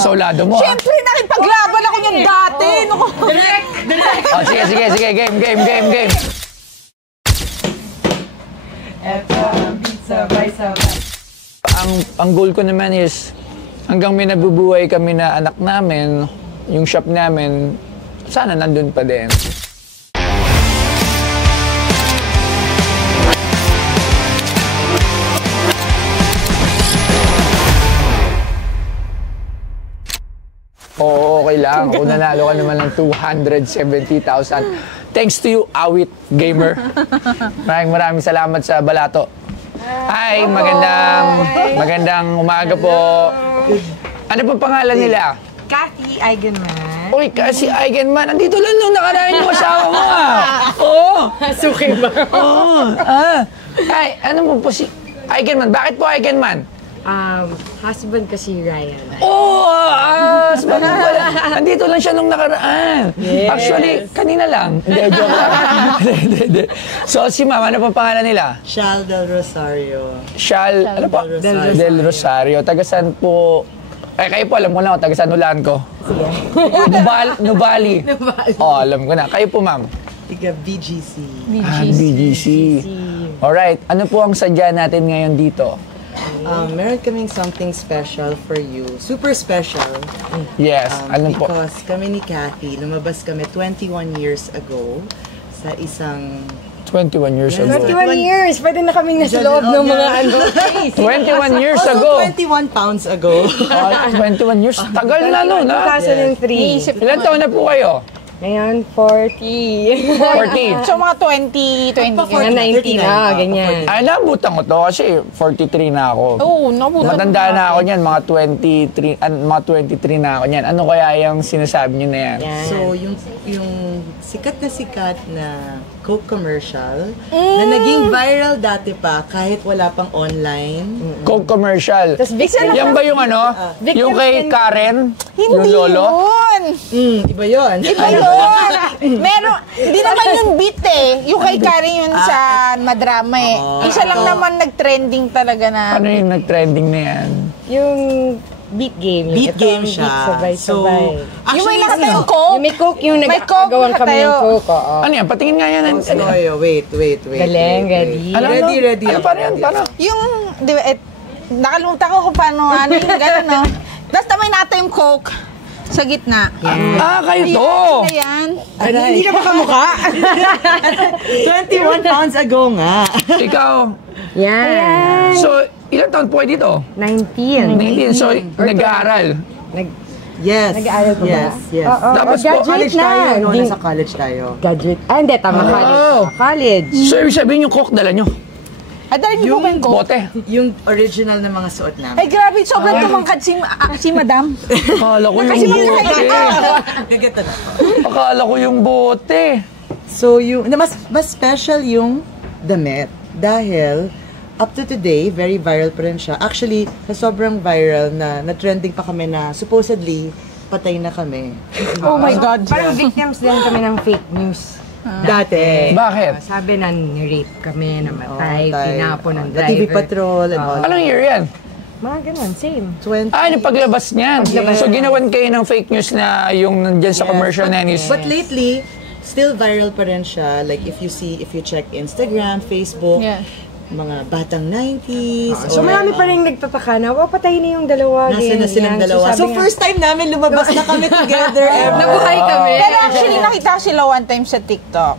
Saulado mo. Siyempre, nakipaglaban ako yung dati. Direct! Sige. Game. Eto ang beat sabay-sabay. Ang goal ko naman is, hanggang may nabubuhay kami na anak namin, yung shop namin, sana nandun pa din. Oo, okay lang. Kung nanalo ka naman ng 270,000. Thanks to you, Awit Gamer. Maraming salamat sa balato. Hi, magandang umaga po. Ano po pangalan nila? Kathy Eigenman. Uy, kasi Eigenman, nandito lang nung nakaraan yung asawa mo Oo. Suki ba? Oo. Ay, ano mo po si Eigenman? Bakit po Eigenman? Husband kasi Ryan. Husband mo pala. Nandito lang siya nung nakaraan. Yes. Actually, kanina lang. Hindi, joke lang. Hindi. So, si Mama, ano pa pangalan nila? Shal Del Rosario. Shal, ano po? Del Rosario. Taga-san po? Kayo po, alam ko na, taga-san ulaan ko. Nubali. Alam ko na. Kayo po, Ma'am? Tiga BGC. BGC. Alright, ano po ang sadya natin ngayon dito? Meron kaming something special for you. Super special. Yes, ano po? Because kami ni Kathy, lumabas kami 21 years ago sa isang... 21 years ago. 21 years! Pwede na kaming nasa loob ng mga 21 years ago. 21 pounds ago. 21 years. Tagal na no, na? 2003. Ilan taon na po kayo? Ngayon, 40. 40. So, mga 20, Mga 19 na, ganyan. Ay, nabutan ko to kasi 43 na ako. Oo, nabutan. Matanda na ako niyan, mga 23 na ako niyan. Ano kaya yung sinasabi niyo na yan? So, yung sikat na Coke commercial na naging viral dati pa kahit wala pang online. Coke commercial. Yan ba yung ano? Yung kay Karen? Hindi yung lolo? yun! Iba yun. Iba yun! Meron, hindi naman yung beat Yung kay Karen yun sa madrama Isa lang naman nag-trending talaga na. Ano yung nag-trending na yan? Yung beat game. Beat game siya. Sabay-sabay. So, Yung may nakatayong Coke? Yung may Coke, yung May Coke nag-agawan kami ng nakatayo. Coke. Oo. Ano yan? Patingin nga yan. Wait. Galing, ready. Ready. Ano paano yan? Paano? Yung, di ba, nakalimutan ko kung paano, yung gano'n, no? Tapos may natayong Coke sa gitna. Kayo to! Sila yan. Hindi ka makamukha. 21 pounds ago nga. Ikaw. Yan. So, ilang taon po kayo dito? 19. 19. So, nag-aaral. Yes. Nag-aaral ka ba? Yes. Tapos po, College tayo. Nasa college tayo. Graduate. Hindi. Tama, college. So, ibig sabihin yung Coke dala nyo? Dahil niyo po ba yung Coke? Bote. Yung original na mga suot namin. Ay, grabe. Sobrang tumangkad si Madam. Akala ko yung bote. Gagata na. Akala ko yung bote. So, mas special yung damit. Dahil, up to today, very viral pa rin siya. Actually, sa sobrang viral na trending pa kami na supposedly, patay na kami. Oh my God. Parang victims din kami ng fake news. Dati. Bakit? Sabi na ni-rape kami, namatay, tinapon ng driver. TV Patrol and all. Anong year yan? Mga ganun, same. 20. Yung paglabas niyan. So, ginawan kayo ng fake news na yung nandyan sa commercial na yan is... But lately, still viral pa rin siya. Like, if you check Instagram, Facebook, mga batang 90s. So marami pa rin nagtataka na, patay na yung dalawa. Nasa na silang dalawa. So first time namin lumabas na kami together ever. Nabuhay kami. Pero actually, nakita ko sila one time sa TikTok.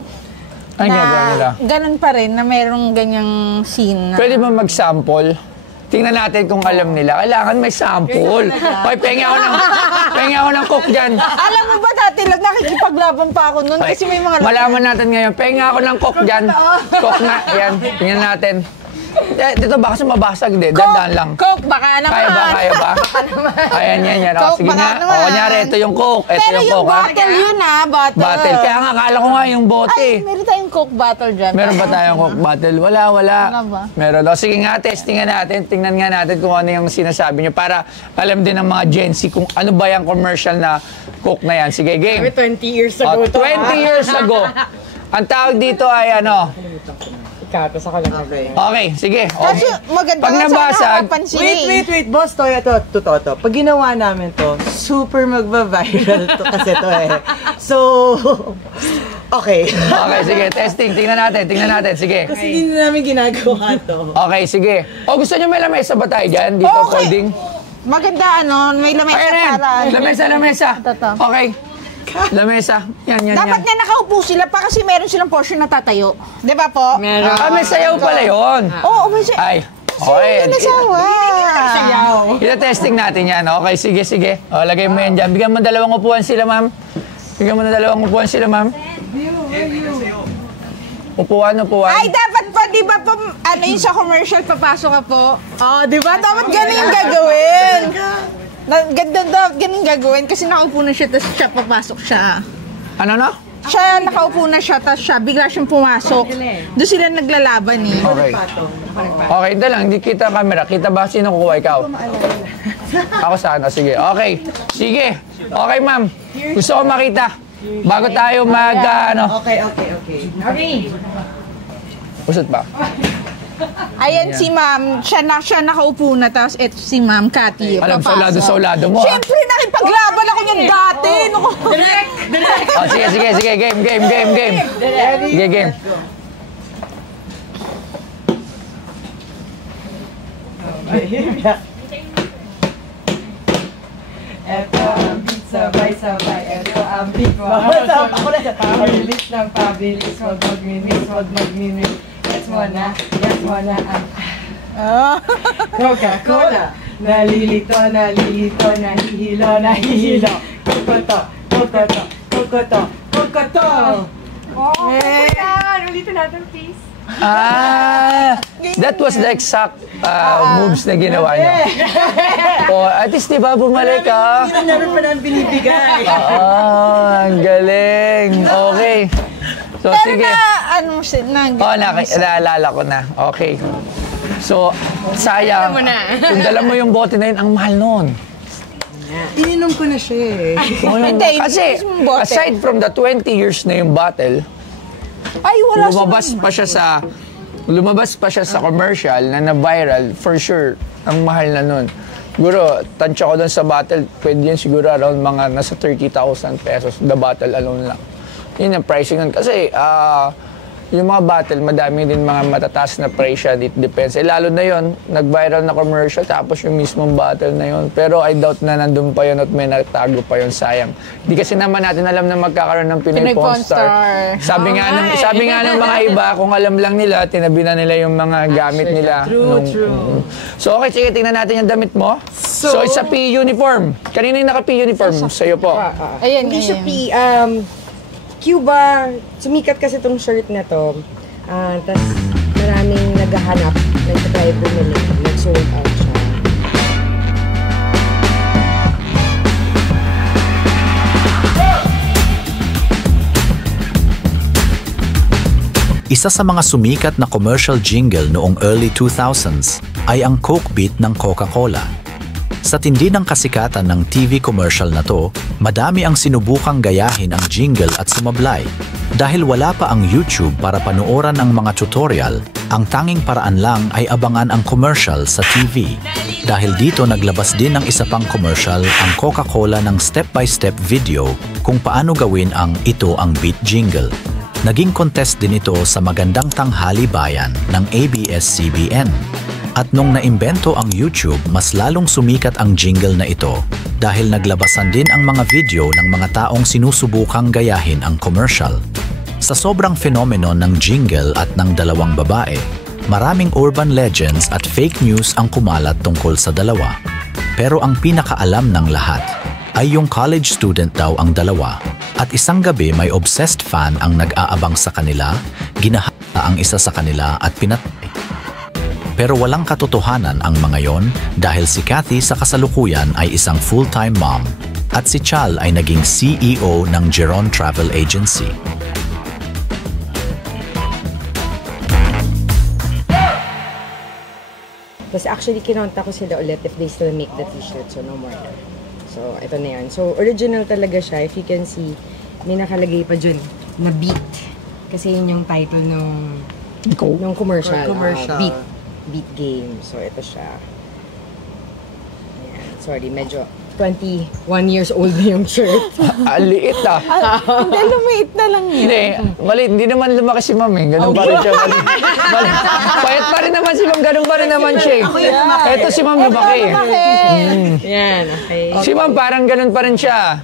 Ay, gagawa nila. Ganun pa rin, na merong ganyang scene na... Pwede ba mag-sample? Tingnan natin kung alam nila. Kailangan may sample. Hoy, pengi ako ng Coke dyan. Alam mo ba dati lang, nakikipaglaban pa ako noon kasi may mga... Malaman natin ngayon. Pengi ako ng Coke dyan. Coke na. Ayan, tingnan natin. Dito baka mabasag, hindi. Dandan lang. Coke, baka naman. Kaya ba? Ayan, yan. Coke, Sige baka na. naman. Kunyari, ito yung Coke. Ito Pero yung yung Coke, ha? bottle yun, bottle. Bottle. Kaya nga, akala ko nga yung bote. Ay, meron tayong Coke bottle dyan. Meron ba tayong Coke bottle? Wala. Wala ba? Meron. Sige nga, testingan natin. Tingnan nga natin kung ano yung sinasabi niyo para alam din ng mga Gen Z kung ano ba yung commercial na Coke na yan. Sige, game. 20 years ago to. 20 years ago. Ang tawag dito ay ano? ikaw, tapos ako lang Okay. Okay, sige. Kasi maganda Pag nga sana nabasag, harapan sila Wait, boss, to, ito, totoo to. Pag ginawa namin to, super magva-viral to kasi to eh. So, okay. Okay, sige. Testing. Tingnan natin. Sige. Kasi hindi na namin ginagawa to. Okay, sige. O, gusto nyo may lamesa ba tayo dyan? Dito, Okay. folding? Maganda may lamesa Ayan, ayan. para. Lamesa. Ito. Okay. Lamesa. Yan. Dapat nga nakaupo sila pa kasi meron silang portion na tatayo. Di ba po? Meron. May sayaw pala yun. Oo, may siya. Ay. Okay. Nasawa. Ita-testing natin yan. Okay, sige. O, lagay mo yan dyan. Bigyan mo 2 upuan sila, ma'am. Upuan. Ay, dapat po, di ba po, yung sa commercial, papasok ka po. Di ba? Dapat ganun yung gagawin. Ganda dapat ganun gagawin kasi nakaupo na siya, tapos siya papasok siya. Ano? Siya, nakaupo na siya, tapos siya, bigla siyang pumasok. Doon sila naglalaban eh. Okay. Okay, ito lang. Hindi kita camera. Kita ba sino kukuha? Ikaw? Ako sana. Sige. Okay. Sige. Okay, ma'am. Gusto ko makita. Bago tayo Okay. Usot ba? Ayan si ma'am, siya nakaupo na, tapos eto si ma'am, Cathy, Alam, papasok. saulado mo. Siyempre, nakipaglaban ako yung dati. Oh, sige. Game. Sige, game. Eto ang beat, sabay. Eto ang beat, pabilis ng pabilis. Huwag magminis. Gets mo na ang Coca-Cola. Nalilito, nahihilo. Kokoto. Ulitin natin, please. That was the exact moves na ginawa niyo. Oh, at least di ba bumalik ka? Hindi na namin pa namin binibigay. Ang galing. Okay. So, Pero sige. Naalala ko na. Okay. So, sayang. Kung dala mo yung bote na yun, ang mahal nun. Ininom ko na siya eh. Hindi, Kasi, mismong bote. aside from the 20 years na yung bottle, Ay, wala lumabas pa siya sa commercial na na-viral, for sure, ang mahal na nun. Siguro, tansya ko doon sa bottle, pwede yun siguro around mga nasa 30,000 pesos, the bottle alone lang. Yun ang pricing nun. Kasi, yung mga bottle, madami din mga matataas na price yan. It depends. Lalo na yun, nag-viral na commercial, tapos yung mismong bottle na yun. Pero I doubt na nandun pa yun at may natago pa yun. Sayang. Hindi kasi naman natin alam na magkakaroon ng Pinoy Pawn Star. Sabi nga ng mga iba, kung alam lang nila, tinabi na nila yung mga gamit nila. True. So okay, sige, tingnan natin yung damit mo. So it's a PE uniform. Kanina yung naka-PE uniform? Sa'yo po. Ayan, Hindi siya Cuba, sumikat kasi itong shirt na to. Tapos maraming naghahanap, nag-try bumili, nag-sold out siya. Isa sa mga sumikat na commercial jingle noong early 2000s ay ang Coke Beat ng Coca-Cola. Sa tindi ng kasikatan ng TV commercial na to, madami ang sinubukang gayahin ang jingle at sumablay. Dahil wala pa ang YouTube para panooran ang mga tutorial, ang tanging paraan lang ay abangan ang commercial sa TV. Dahil dito naglabas din ng isa pang commercial ang Coca-Cola ng step-by-step video kung paano gawin ang Ito ang Beat jingle. Naging contest din ito sa Magandang Tanghali Bayan ng ABS-CBN. At nung naimbento ang YouTube, mas lalong sumikat ang jingle na ito dahil naglabasan din ang mga video ng mga taong sinusubukang gayahin ang commercial. Sa sobrang phenomenon ng jingle at ng dalawang babae, maraming urban legends at fake news ang kumalat tungkol sa dalawa. Pero ang pinakaalam ng lahat ay yung college student daw ang dalawa at isang gabi may obsessed fan ang nag-aabang sa kanila, ginahata ang isa sa kanila at pinatay. Pero walang katotohanan ang mga yon dahil si Cathy sa kasalukuyan ay isang full-time mom at si Chal ay naging CEO ng Geron Travel Agency. Tapos actually kinonta ko sila ulit if they still make the t-shirt, so no more. So ito na yan. So original talaga siya, if you can see, may nakalagay pa dyan na beat. Kasi yun yung title nung Go. Nung commercial. Commercial. Beat game. So, ito siya. Ayan. Sorry, medyo 21 years old na yung shirt. Liit ah. Hindi, lumiit na lang yun. Hindi, maliit. Hindi naman lumaki si ma'am eh. Ganun pa rin siya. Payat pa rin naman si ma'am. Ganun pa rin naman siya eh. Ito si ma'am lumaki. Yan, okay. Si ma'am parang ganun pa rin siya.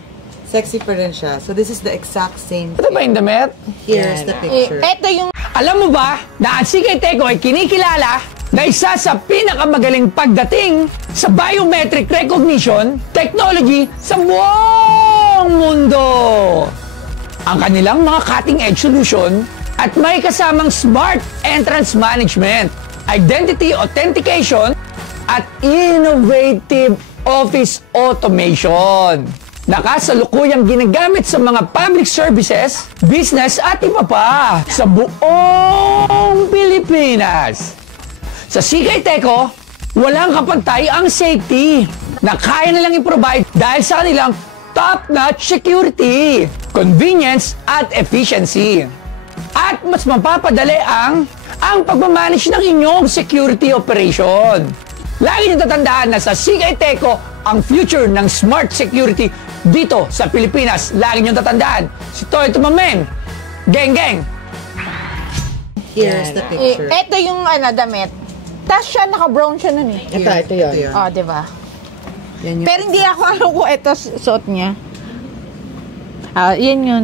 Sexy pa rin siya. So this is the exact same. Ito ba yung damit? Here's the picture. Ito yung Alam mo ba na ang CK Teko ay kinikilala na isa sa pinakamagaling pagdating sa biometric recognition technology sa buong mundo. Ang kanilang mga cutting-edge solution at may kasamang smart entrance management, identity authentication, at innovative office automation. Nakasalukuyang ginagamit sa mga public services, business at iba pa sa buong Pilipinas. Sa CK Teko, walang kapantay ang safety na kaya nilang i-provide dahil sa kanilang top-notch security, convenience at efficiency. At mas mapapadali ang pagmamanage ng inyong security operation. Lagi niyo tatandaan na sa CK Teko ang future ng smart security dito sa Pilipinas. Lagi niyo tatandaan. Si Toy Tumamen. Geng, geng. Here's the picture. ito yung damit. Tapos siya, naka-brown siya nun eh. Ito yun. Oh, di ba? Yan yung Pero hindi ako alam kung ito suot niya. Yan yun.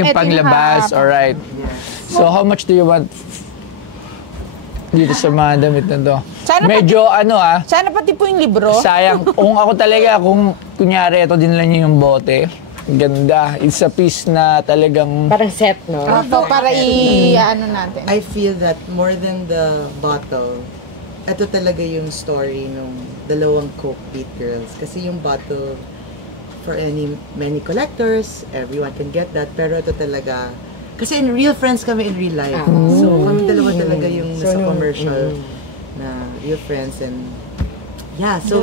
Yung panglabas. Alright. So, how much do you want dito sa mga damit na to? Sana Medyo Sana pati po yung libro. sayang. Kung ako talaga, kung kunyari ito din lang yung bote, ganda. It's a piece na talagang Parang set, no? Ito, para natin. I feel that more than the bottle, ito talaga yung story nung dalawang Coke Beat Girls. Kasi yung bottle, for many collectors, everyone can get that. Pero ito talaga, kasi in real friends kami in real life. So kami dalawa talaga yung So, sa nung- commercial na real friends. And yeah, so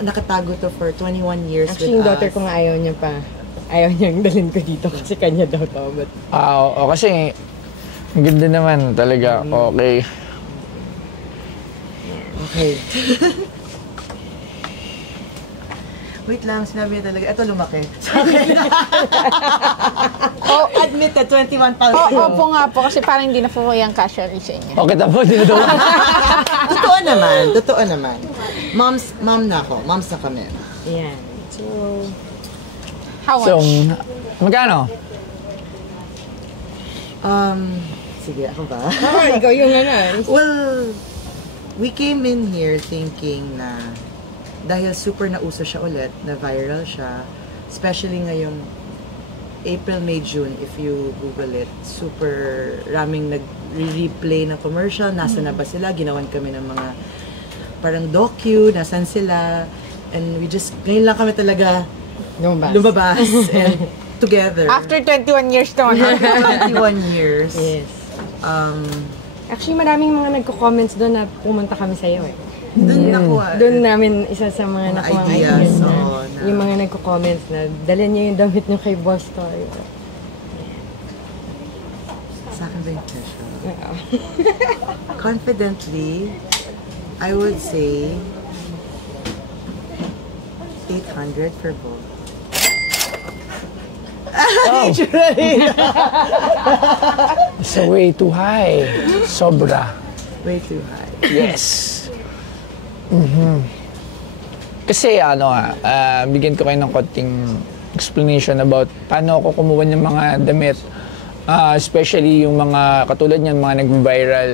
nakatago to for 21 years Actually, with yung daughter us. ko nga ayaw niya pa. Ayaw niyang dalhin ko dito kasi kanya daw to. But kasi ang ganda naman talaga. Okay. Okay. Wait lang, sinabi niya talaga, ito lumaki. Admit na 21 pounds. Opo nga po, kasi parang hindi na po yung casualty sa inyo. Okay, tapos dinadawa. Totoo naman. Mom na kami. yan. So, How So, much? magkano? Sige, ako ba? ikaw yung Well, we came in here thinking na dahil super nauso siya ulit, na viral siya, especially ngayong April, May, June, if you Google it, super raming nag-replay ng commercial, nasa na ba sila, ginawan kami ng mga parang docu, nasan sila, and we just, ngayon lang kami talaga lumabas and together. After 21 years naman. 21 years. Yes. Um, maraming mga nagko-comments doon na pumunta kami sa'yo eh. Doon nakuha. Doon namin isa sa mga Mga nakuha ideas, na, oo, na- yung mga nagko-comments na dalhin niyo yung damit niyo kay Boss Toy. Sa akin ba yung pressure? Confidently, I would say 800 for both. So way too high. Sobra. Way too high. Yes. Kasi bigyan ko kayo ng konting explanation about paano ako kumuha ng mga damit. Especially yung mga katulad niyan, mga nag-viral.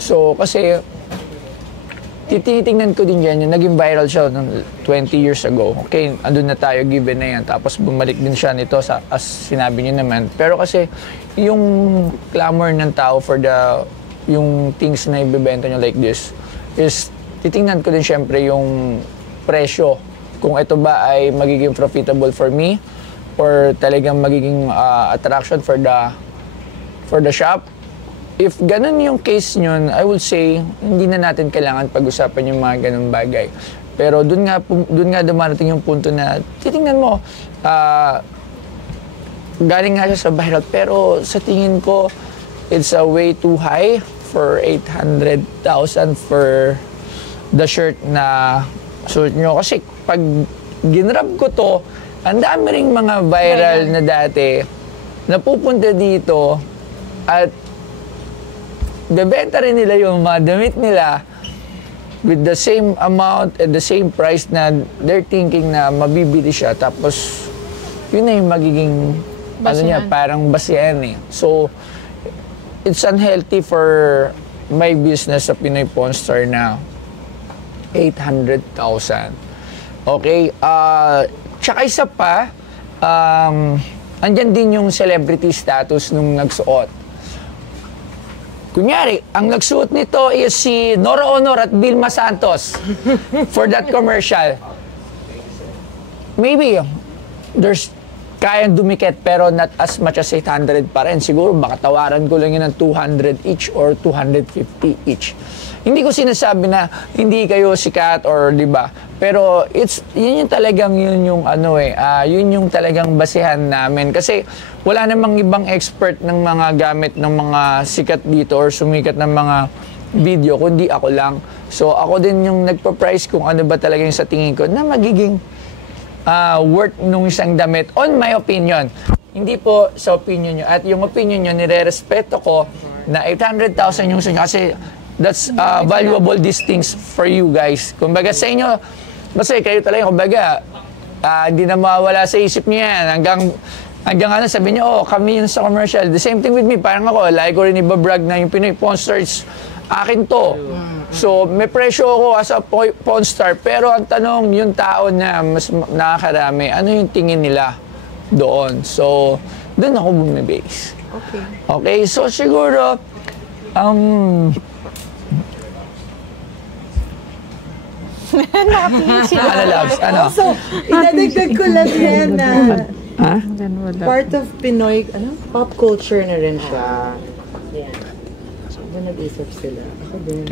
So, kasi tinitingnan ko din yan, yung naging viral siya ng 20 years ago. Okay, andun na tayo, given na yan. Tapos bumalik din siya nito, as sinabi niyo naman. Pero kasi, yung clamor ng tao for yung things na ibibenta nyo like this, is titingnan ko din syempre yung presyo. Kung ito ba ay magiging profitable for me, or talagang magiging attraction for the shop. If ganun yung case nyon, I would say, hindi na natin kailangan pag-usapan yung mga ganung bagay. Pero dun nga dumarating yung punto na, titingnan mo, galing nga siya sa viral, pero sa tingin ko, it's a way too high for 800,000 for the shirt na suot nyo. Kasi pag ginrab ko to, ang dami ring mga viral na dati napupunta dito at bebenta rin nila yung mga damit nila with the same amount at the same price na they're thinking na mabibili siya. Tapos, yun na yung magiging, ano niya, parang basihan eh. So, it's unhealthy for my business sa Pinoy Pawn Store na 800,000. Okay? Tsaka isa pa, andyan din yung celebrity status nung nagsuot. Kunyari, ang nagsuot nito is si Nora Honor at Vilma Santos for that commercial. Maybe, there's kayang dumikit pero not as much as 800 pa rin. Siguro baka tawaran ko lang yun ng 200 each or 250 each. Hindi ko sinasabi na hindi kayo sikat or di ba? Pero yun yung talagang yun yung ano yun yung talagang basehan namin kasi wala namang ibang expert ng mga gamit ng mga sikat dito or sumikat ng mga video kundi ako lang. So ako din yung nagpa-price kung ano ba talaga yung sa tingin ko na magiging worth nung isang damit on my opinion. Hindi po sa opinion nyo. At yung opinion nyo, nire-respeto ko na 800,000 yung sa inyo kasi that's valuable these things for you guys. Kumbaga sa inyo, basta kayo talaga, kumbaga, hindi na mawala sa isip niyo yan. Hanggang ano, sabi niyo, kami yun sa commercial. The same thing with me, parang ako, lagi ko rin ibabrag na yung Pinoy Pawn Store, akin to. So, may presyo ako as a pawn star, pero ang tanong, yung tao na mas nakakarami, ano yung tingin nila doon? So, doon ako bumibase. Okay. Okay, so siguro, Nakatingin sila. ano loves, ano? So, idadagdag ko lang yan na part of Pinoy, pop culture na rin siya. Yan. Diba nag-isip sila? Ako din.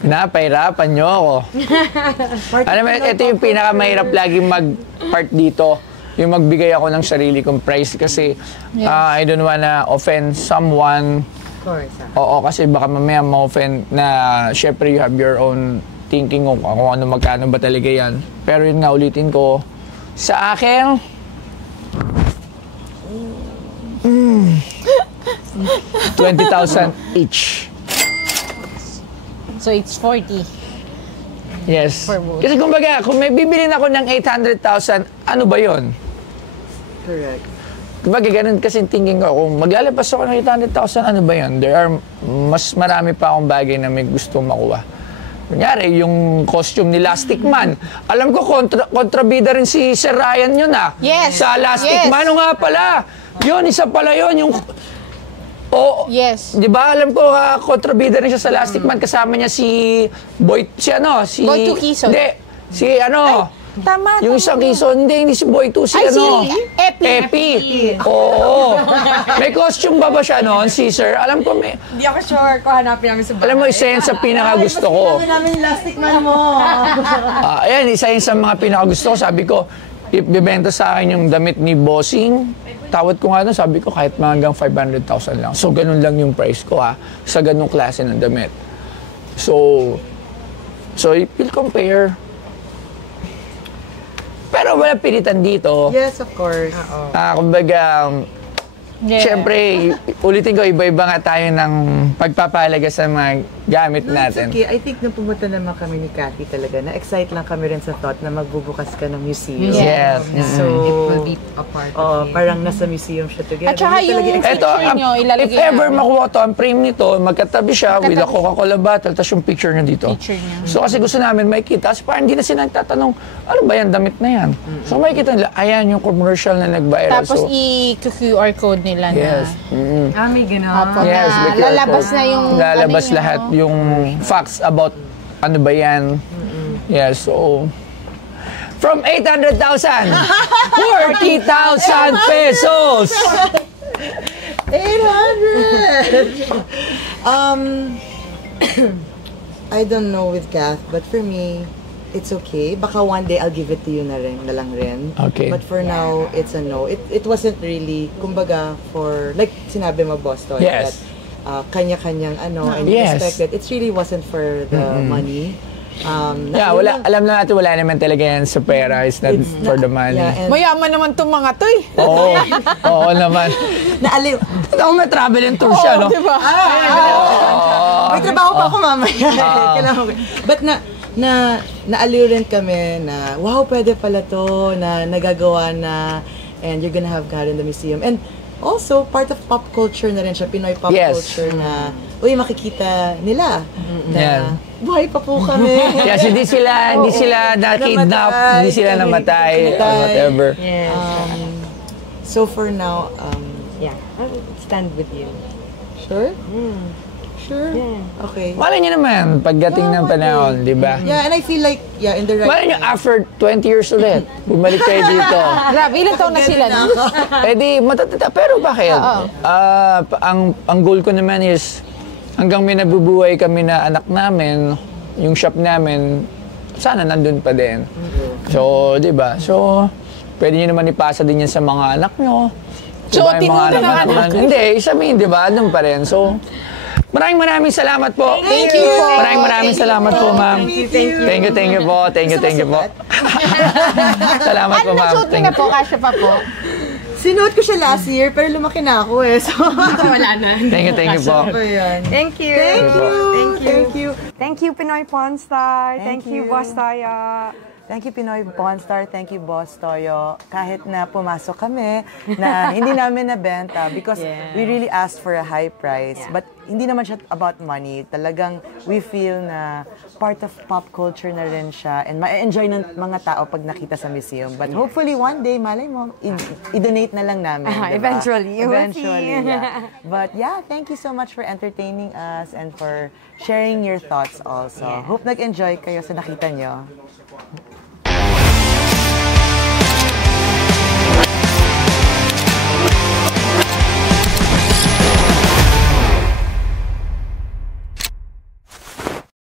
Pinapahirapan nyo ako. Alam mo, ito yung pinakamahirap laging mag-part dito. Yung magbigay ako ng sarili kong price kasi I don't wanna offend someone. Of course. Oo, kasi baka mamaya ma-offend na syempre you have your own thinking kung ano magkano ba talaga yan. Pero yun nga, ulitin ko, sa akin, 20,000 each. So, it's 40. Yes. For both. Kasi kumbaga, kung may bibilin ako ng 800,000, ano ba yon? Correct. Kumbaga, ganun kasi thinking ko, kung maglalabas ako ng 800,000, ano ba yun? There are mas marami pa akong bagay na may gusto makuha. Kunyari, yung costume ni Lastic Man. Alam ko, kontrabida rin si Sir Ryan yun Yes. Sa Lastic Man, ano nga pala? Yun, isa pala yun, yung... Oh, Yes. Di ba? Alam ko, kontrabida rin siya sa Lastic Man. Kasama niya si Boy, si Boy Two Quezon. Hindi, si Tama. yung isang Quezon, hindi si Boy Two, si Ay, si Epi. Oo. May costume ba siya noon, si Sir? Alam ko, may... Hindi ako sure kung hanapin namin sa bahay. Alam mo, isa yan sa pinakagusto ko. namin yung Lastic Man mo. Ayan, isa yan sa mga pinakagusto ko. Sabi ko, if bibenta sa akin yung damit ni Bossing, tawad ko nga doon, sabi ko kahit mga hanggang 500,000 lang. So, ganun lang yung price ko sa ganung klase ng damit. So if you'll compare, pero wala pilitan dito. Yes, of course. Kumbaga, siyempre, ulitin ko, iba-iba nga tayo ng pagpapahalaga sa mga gamit natin. Okay, I think nung pumunta naman kami ni Cathy talaga, na-excite lang kami rin sa thought na magbubukas ka ng museum. Yes. So, It will be a part of it. parang nasa museum siya together. At saka yung Ito, picture nyo, ilalagay if ever namin. makuha to, ang frame nito, magkatabi siya with a Coca-Cola bottle, tapos yung picture niya dito. Picture niya. So kasi gusto namin makita, kasi parang hindi na sila nagtatanong, ano ba yan, damit na yan? So makikita nila, ayan yung commercial na nag-viral. Tapos So, i-QR code nila yes. na. May gano'n. Apo, Yes, na may QR lalabas code. na yung... Lalabas ano yun, lahat yung facts about ano ba yan. Yes, so From 800,000, 40,000 pesos! 800! I don't know with Kath, but for me, it's okay. Baka one day I'll give it to you na lang rin. Okay. But for now, it's a no. It wasn't really, kumbaga, for, like sinabi mo, Boss Toy, Yes. that kanya-kanyang and you Yes. respect it. It really wasn't for the money. Yeah, alam na natin wala naman talaga yan sa pera. It's not for the money. Yeah, and Mayaman naman itong mga to eh. Oo naman. naaliw. Ito may travel and tour siya, no? Diba? May trabaho pa ako mamaya. Kailangan ko. But naaliw rin kami na, wow, pwede pala to, na nagagawa na, and you're gonna have God in the museum. And also, part of pop culture na rin siya, Pinoy pop Yes. culture na, makikita nila na, Yan. buhay pa po kami. Yes, hindi sila na-kidnap, hindi sila namatay, or whatever. Yes. So for now, Yeah. I'll stand with you. sure? Sure? Yeah. Okay. Malay niyo naman, pagdating ng panahon, di ba? Yeah, and I feel like, in the right Malay niyo, after 20 years ulit, bumalik kayo dito. Grabe, ilang taon na sila no? Eh di, matatanda. Pero bakit? Ang goal ko naman is, hanggang may nabubuhay kami na anak namin, yung shop namin, sana nandun pa din. So, di ba? So, pwede nyo naman ipasa din yan sa mga anak nyo. So, Diba, yung mga tinuna ng anak. Hindi, isabihin, di ba? Doon pa rin. So, maraming salamat po. Thank you po. Maraming salamat po, ma'am. Thank you po. Thank you po. Salamat po, Ano ma'am. nasuot niyo na po? Kasya pa po? Sinuot ko siya last year, pero lumaki na ako eh. So, Wala na. Thank you po. ayan. Thank you. Thank you. Thank you. Thank you. Thank you, Pinoy Pawn Star. Thank you, you. Boss Taya. Thank you, Pinoy Pawn Star. Thank you, Boss Toyo. Kahit na pumasok kami, na hindi namin nabenta because we really asked for a high price. But hindi naman siya about money. Talagang we feel na part of pop culture na rin siya and ma-enjoy ng mga tao pag nakita sa museum. But hopefully one day, malay mo, i-donate na lang namin. Diba? Eventually, you will see. Eventually, yeah. But yeah, thank you so much for entertaining us and for sharing your thoughts also. Hope nag-enjoy kayo sa nakita nyo.